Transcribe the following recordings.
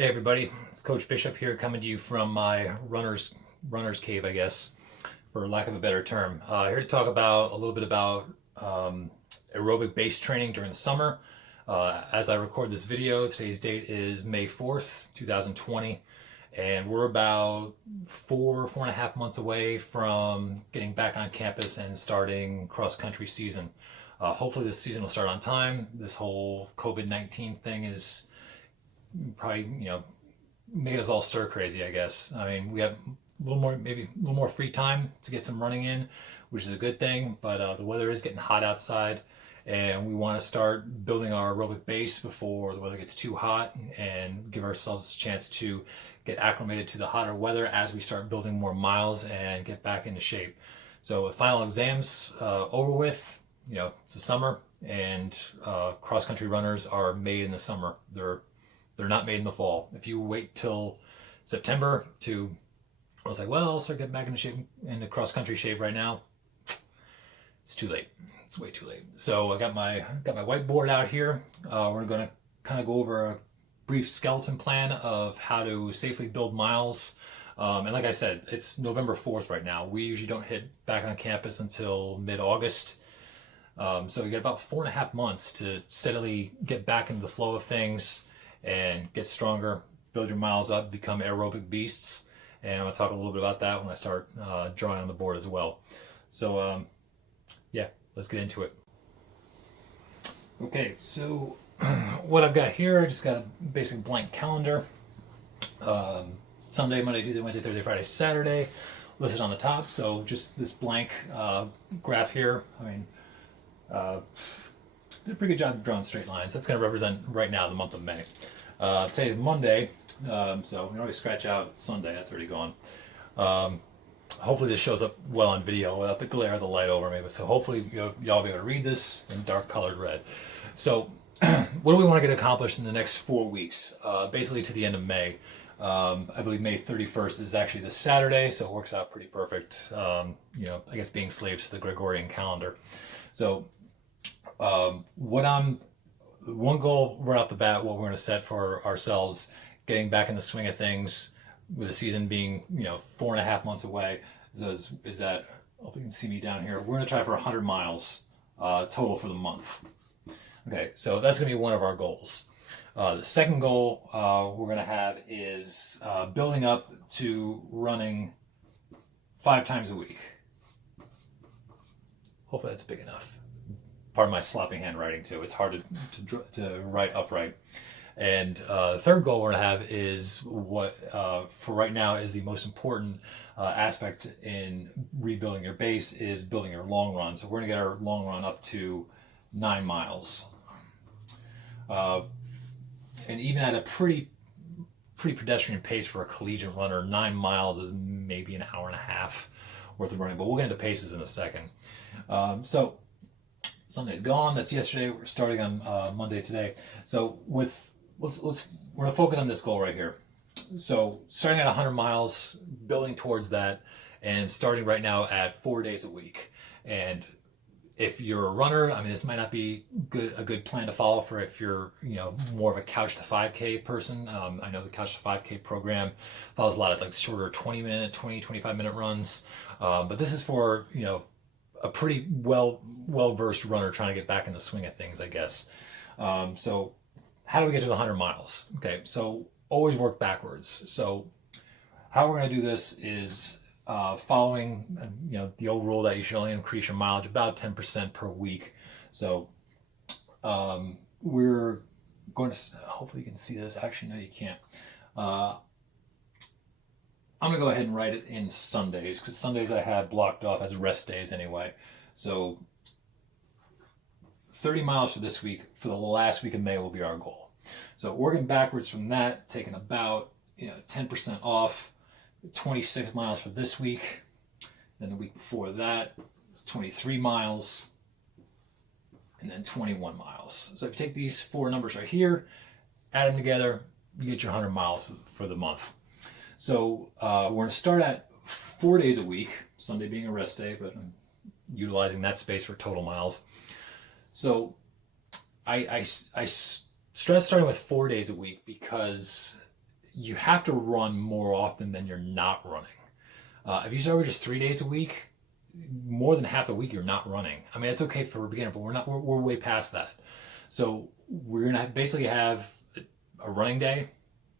Hey everybody, it's Coach Bishop here coming to you from my runner's cave, I guess, for lack of a better term. Here to talk about a little bit about aerobic base training during the summer. As I record this video, today's date is May 4th, 2020, and we're about 4.5 months away from getting back on campus and starting cross-country season. Hopefully this season will start on time. This whole COVID-19 thing is probably make us all stir crazy, I guess. I mean, we have maybe a little more free time to get some running in, which is a good thing, but the weather is getting hot outside, and we want to start building our aerobic base before the weather gets too hot and give ourselves a chance to get acclimated to the hotter weather as we start building more miles and get back into shape. So with final exams over with, it's the summer, and cross-country runners are made in the summer. They're not made in the fall. If you wait till September I was like, well, I'll start getting back into shape, into cross-country shape right now. It's too late. It's way too late. So I got my whiteboard out here. We're going to kind of go over a brief skeleton plan of how to safely build miles. And like I said, it's November 4th right now. We usually don't hit back on campus until mid-August. So you got about 4.5 months to steadily get back into the flow of things and get stronger, build your miles up, become aerobic beasts. And I'm going to talk a little bit about that when I start drawing on the board as well. So yeah, let's get into it. Okay, so what I've got here, I just got a basic blank calendar. Sunday, Monday, Tuesday, Wednesday, Thursday, Friday, Saturday listed on the top. So just this blank graph here. I mean, did a pretty good job drawing straight lines. That's going to represent right now the month of May. Today's Monday, so we can already scratch out Sunday. That's already gone. Hopefully this shows up well on video without the glare of the light over me. So hopefully y'all be able to read this in dark colored red. So what do we want to get accomplished in the next 4 weeks? Basically to the end of May. I believe May 31st is actually the Saturday, so it works out pretty perfect. I guess being slaves to the Gregorian calendar. So one goal right off the bat, what we're going to set for ourselves, getting back in the swing of things, with the season being 4.5 months away, is that, if you can see me down here, we're going to try for 100 miles total for the month. Okay, so that's going to be one of our goals. The second goal we're going to have is building up to running 5 times a week. Hopefully that's big enough. Pardon my sloppy handwriting too. It's hard to write upright. And the third goal we're going to have is what for right now is the most important aspect in rebuilding your base, is building your long run. So we're going to get our long run up to 9 miles. And even at a pretty pedestrian pace for a collegiate runner, 9 miles is maybe an hour and a half worth of running. But we'll get into paces in a second. So Sunday's gone. That's yesterday. We're starting on Monday today. So we're gonna focus on this goal right here. So starting at 100 miles, building towards that, and starting right now at 4 days a week. And if you're a runner, I mean, this might not be a good plan to follow for if you're more of a couch to 5K person. I know the couch to 5K program follows a lot of like shorter 25 minute runs, but this is for a pretty well-versed runner trying to get back in the swing of things, I guess. So how do we get to the 100 miles? Okay, so always work backwards. So how we're going to do this is following the old rule that you should only increase your mileage about 10% per week. So we're going to, hopefully you can see this. Actually, no, you can't. I'm going to go ahead and write it in Sundays, because Sundays I have blocked off as rest days anyway. So 30 miles for this week, for the last week of May, will be our goal. So working backwards from that, taking about 10% off, 26 miles for this week. Then the week before that, 23 miles. And then 21 miles. So if you take these 4 numbers right here, add them together, you get your 100 miles for the month. So we're going to start at 4 days a week, Sunday being a rest day, but I'm utilizing that space for total miles. So I stress starting with 4 days a week because you have to run more often than you're not running. If you start with just 3 days a week, more than half the week you're not running. I mean, it's okay for a beginner, but we're way past that. So we're gonna basically have a running day,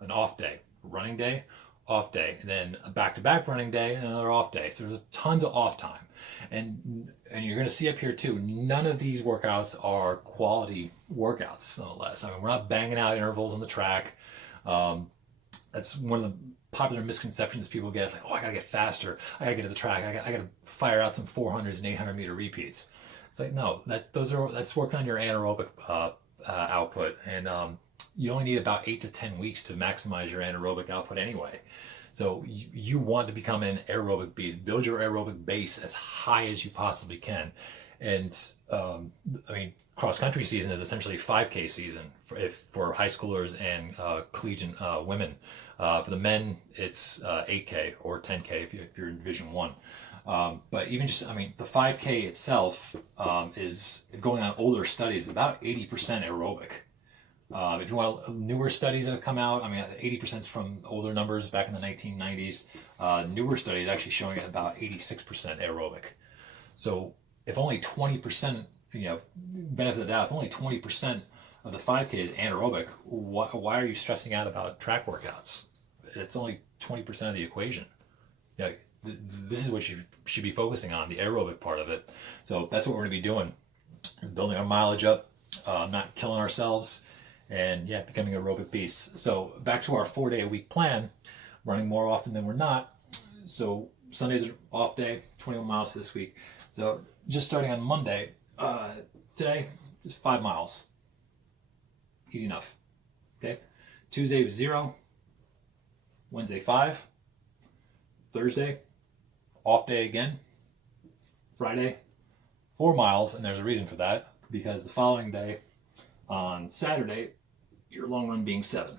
an off day, a running day, off day, and then a back-to-back running day and another off day. So there's tons of off time, and you're going to see up here too. None of these workouts are quality workouts, nonetheless. I mean, we're not banging out intervals on the track. That's one of the popular misconceptions people get. It's like, oh, I gotta get faster. I gotta get to the track. I gotta fire out some 400s and 800-meter repeats. It's like, no, that's working on your anaerobic output, and you only need about 8 to 10 weeks to maximize your anaerobic output anyway. So you want to become an aerobic beast. Build your aerobic base as high as you possibly can. And I mean, cross country season is essentially 5K season for high schoolers and collegiate women. For the men, it's 8K or 10K if you're in Division 1. But even just, I mean, the 5K itself is, going on older studies, about 80% aerobic. If you want newer studies that have come out, I mean, 80% is from older numbers back in the 1990s. Newer studies actually showing it about 86% aerobic. So if only 20%, benefit of the doubt, if only 20% of the 5K is anaerobic, why are you stressing out about track workouts? It's only 20% of the equation. Yeah, this is what you should be focusing on, the aerobic part of it. So that's what we're going to be doing, building our mileage up, not killing ourselves, and yeah, becoming aerobic beasts. So back to our 4-day-a-week plan, running more often than we're not. So Sunday's an off day, 21 miles this week. So just starting on Monday, today, just 5 miles. Easy enough. Okay. Tuesday was 0. Wednesday 5. Thursday, off day again. Friday, 4 miles, and there's a reason for that, because the following day, on Saturday, your long run being 7.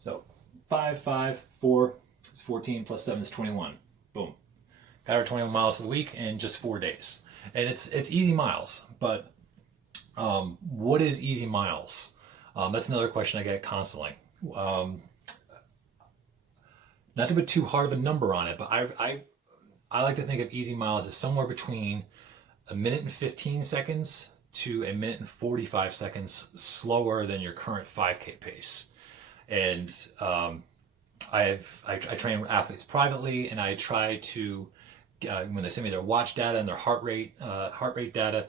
So 5, 5, 4 is 14 plus 7 is 21. Boom. Got our 21 miles a week in just 4 days. And it's easy miles, but what is easy miles? That's another question I get constantly. Not to put too hard of a number on it, but I like to think of easy miles as somewhere between a minute and 15 seconds to a minute and 45 seconds slower than your current 5K pace. And I train athletes privately, and I try to, when they send me their watch data and their heart rate data,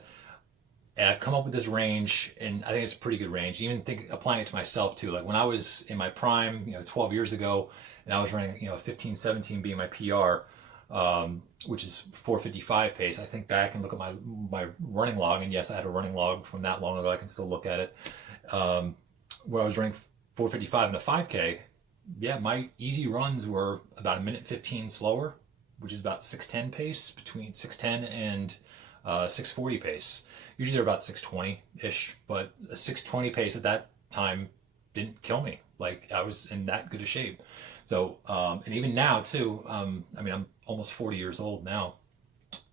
and I've come up with this range, and I think it's a pretty good range. Even applying it to myself too. Like when I was in my prime, 12 years ago, and I was running, 15-17 being my PR, which is 4:55 pace. I think back and look at my running log, and yes, I had a running log from that long ago. I can still look at it. Where I was running 4:55 in a 5K, yeah, my easy runs were about a minute 15 slower, which is about 6:10 pace, between 6:10 and 6:40 pace. Usually they're about 6:20-ish, but a 6:20 pace at that time didn't kill me. Like, I was in that good a shape. So, and even now too, I mean, I'm almost 40 years old now.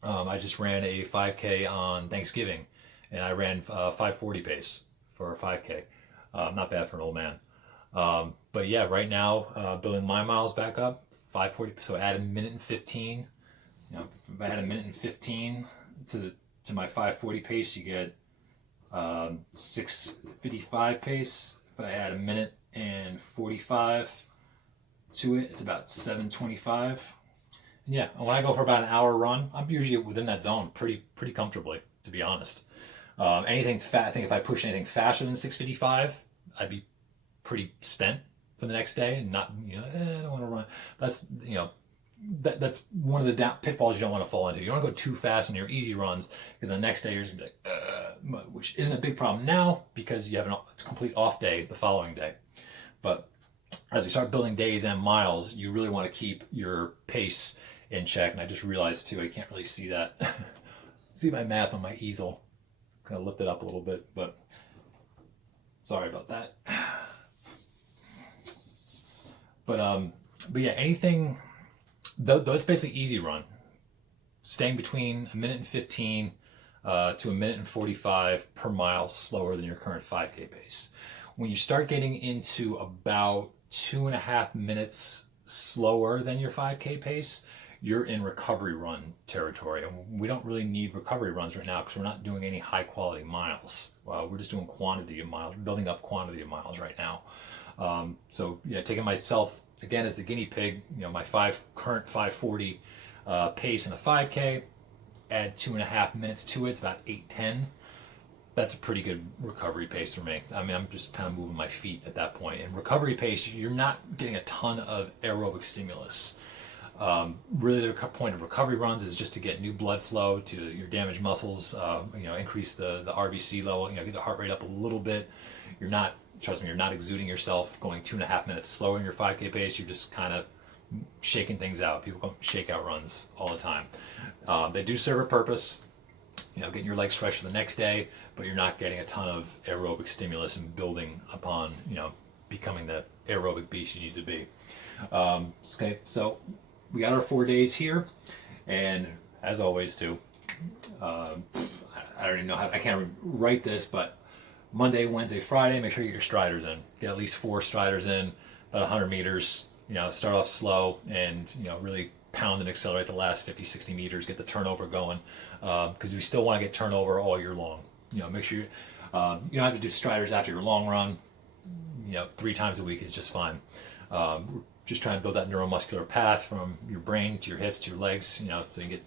I just ran a 5K on Thanksgiving, and I ran 5:40 pace for a 5K. Not bad for an old man. But yeah, right now, building my miles back up, 5:40. So add a minute and 15. If I had a minute and 15 to my 5:40 pace, you get 6:55 pace. If I add a minute and 45 to it, it's about 7:25. And yeah, when I go for about an hour run, I'm usually within that zone pretty comfortably, to be honest. Anything fat, I think if I push anything faster than 6:55, I'd be pretty spent for the next day, and not, I don't want to run. That's, that's one of the pitfalls you don't want to fall into. You don't want to go too fast in your easy runs, because the next day you're just going to be like, which isn't a big problem now because you have it's a complete off day the following day. But as we start building days and miles, you really want to keep your pace in check. And I just realized too, I can't really see that. See my math on my easel. Kind of lift it up a little bit, but sorry about that. But yeah, anything. That's basically easy run. Staying between a minute and 15 to a minute and 45 per mile slower than your current 5K pace. When you start getting into about 2.5 minutes slower than your 5K pace, you're in recovery run territory. And we don't really need recovery runs right now because we're not doing any high quality miles. We're just doing quantity of miles, building up quantity of miles right now. So yeah, taking myself again as the guinea pig, my current 540 pace in a 5K, add 2.5 minutes to it, it's about 8:10. That's a pretty good recovery pace for me. I mean, I'm just kind of moving my feet at that point. And recovery pace, you're not getting a ton of aerobic stimulus. Really, the point of recovery runs is just to get new blood flow to your damaged muscles. Increase the RBC level. Get the heart rate up a little bit. Trust me, you're not exuding yourself going 2.5 minutes slower in your 5K pace. You're just kind of shaking things out. People call them shakeout runs all the time. They do serve a purpose. Getting your legs fresh for the next day, but you're not getting a ton of aerobic stimulus and building upon, becoming the aerobic beast you need to be. Okay, so we got our 4 days here, and as always, too, I don't even know how, I can't write this, but Monday, Wednesday, Friday, make sure you get your striders in. Get at least 4 striders in, about 100 meters. Start off slow and, really pound and accelerate the last 50, 60 meters, get the turnover going, because we still want to get turnover all year long. Make sure you don't have to do striders after your long run. 3 times a week is just fine. We're just trying to build that neuromuscular path from your brain to your hips to your legs, so you get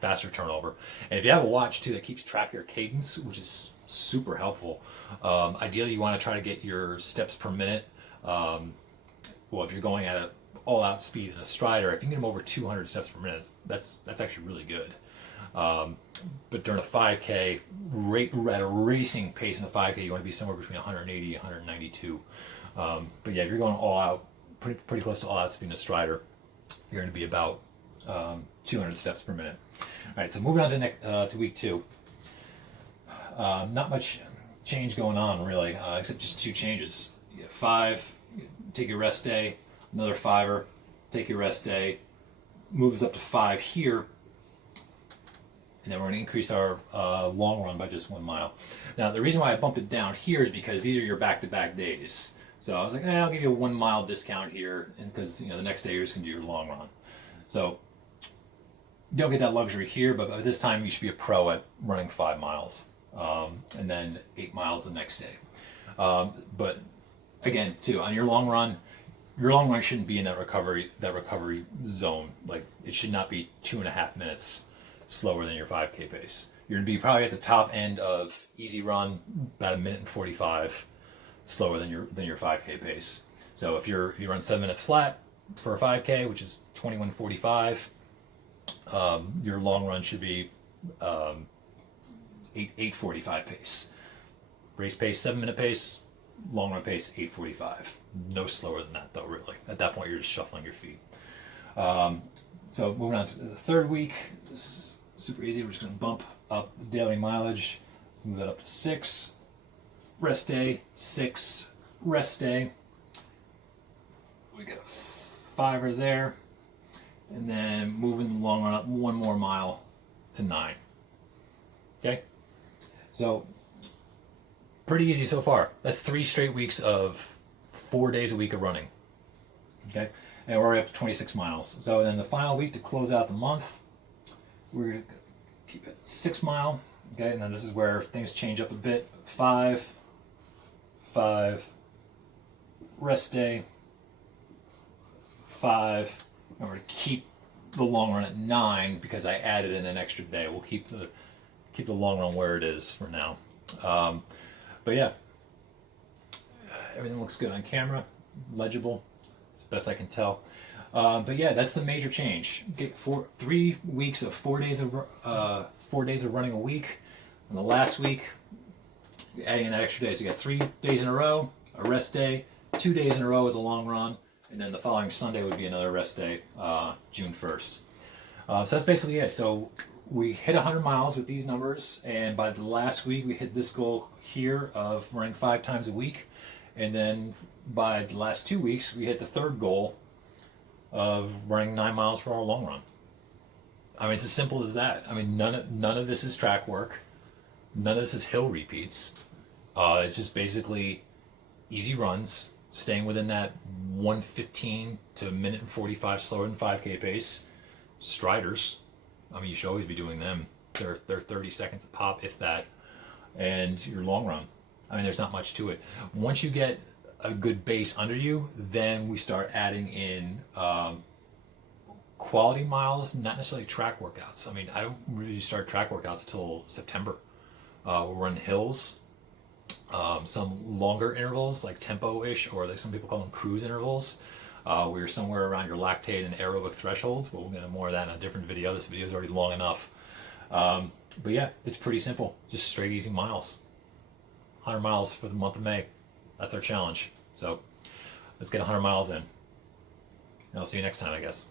faster turnover. And if you have a watch too that keeps track of your cadence, which is super helpful, ideally you want to try to get your steps per minute. If you're going at an all-out speed in a strider, if you can get them over 200 steps per minute, that's actually really good. But during a 5K, at a racing pace in a 5K, you want to be somewhere between 180 and 192. But yeah, if you're going all out, pretty close to all out speed in a strider, you're going to be about 200 steps per minute. All right, so moving on to week 2. Not much change going on really, except just 2 changes. 5, take your rest day. Another 5er, take your rest day. Move us up to 5 here. And then we're going to increase our long run by just 1 mile. Now, the reason why I bumped it down here is because these are your back-to-back days. So I was like, I'll give you a 1 mile discount here, and because the next day you're just going to do your long run. So you don't get that luxury here, but by this time you should be a pro at running 5 miles, and then 8 miles the next day. But again, too, on your long run shouldn't be in that recovery zone. Like, it should not be 2.5 minutes slower than your 5K pace. You're gonna be probably at the top end of easy run, about 1 minute and 45 slower than your 5K pace. So if you run 7 minutes flat for a 5K, which is 21:45, your long run should be 8:45 pace. Race pace 7 minute pace. Long run pace 8:45. No slower than that though, really. At that point you're just shuffling your feet. So moving on to the 3rd week. This is super easy. We're just going to bump up the daily mileage. Let's move that up to 6. Rest day, 6. Rest day. We got a 5er there. And then moving the long run up 1 more mile to 9. Okay? So pretty easy so far. That's 3 straight weeks of 4 days a week of running. Okay? And we're already up to 26 miles. So then the final week to close out the month, we're going to keep it 6 mile. Okay? And then this is where things change up a bit. 5, rest day, 5. And we're going to keep the long run at 9 because I added in an extra day. We'll keep the long run where it is for now. But yeah, everything looks good on camera, legible, as best I can tell. But yeah, that's the major change. Get 3 weeks of 4 days of 4 days of running a week, and the last week adding in that extra day. So you got 3 days in a row, a rest day, 2 days in a row with a long run, and then the following Sunday would be another rest day, June 1st. So that's basically it. So we hit 100 miles with these numbers, and by the last week we hit this goal here of running 5 times a week, and then by the last 2 weeks we hit the 3rd goal of running 9 miles for our long run. I mean, it's as simple as that. I mean, none of this is track work, none of this is hill repeats. It's just basically easy runs, staying within that 1:15 to a minute and 45 slower than 5K pace. Striders, I mean, you should always be doing them. They're 30 seconds a pop, if that. And your long run, I mean, there's not much to it. Once you get a good base under you, then we start adding in quality miles, not necessarily track workouts. I mean, I don't really start track workouts till September. We'll run hills, some longer intervals like tempo-ish, or like some people call them cruise intervals. We're somewhere around your lactate and aerobic thresholds, but we'll get into more of that in a different video. This video is already long enough. But yeah, it's pretty simple. Just straight, easy miles. 100 miles for the month of May. That's our challenge. So let's get 100 miles in. And I'll see you next time, I guess.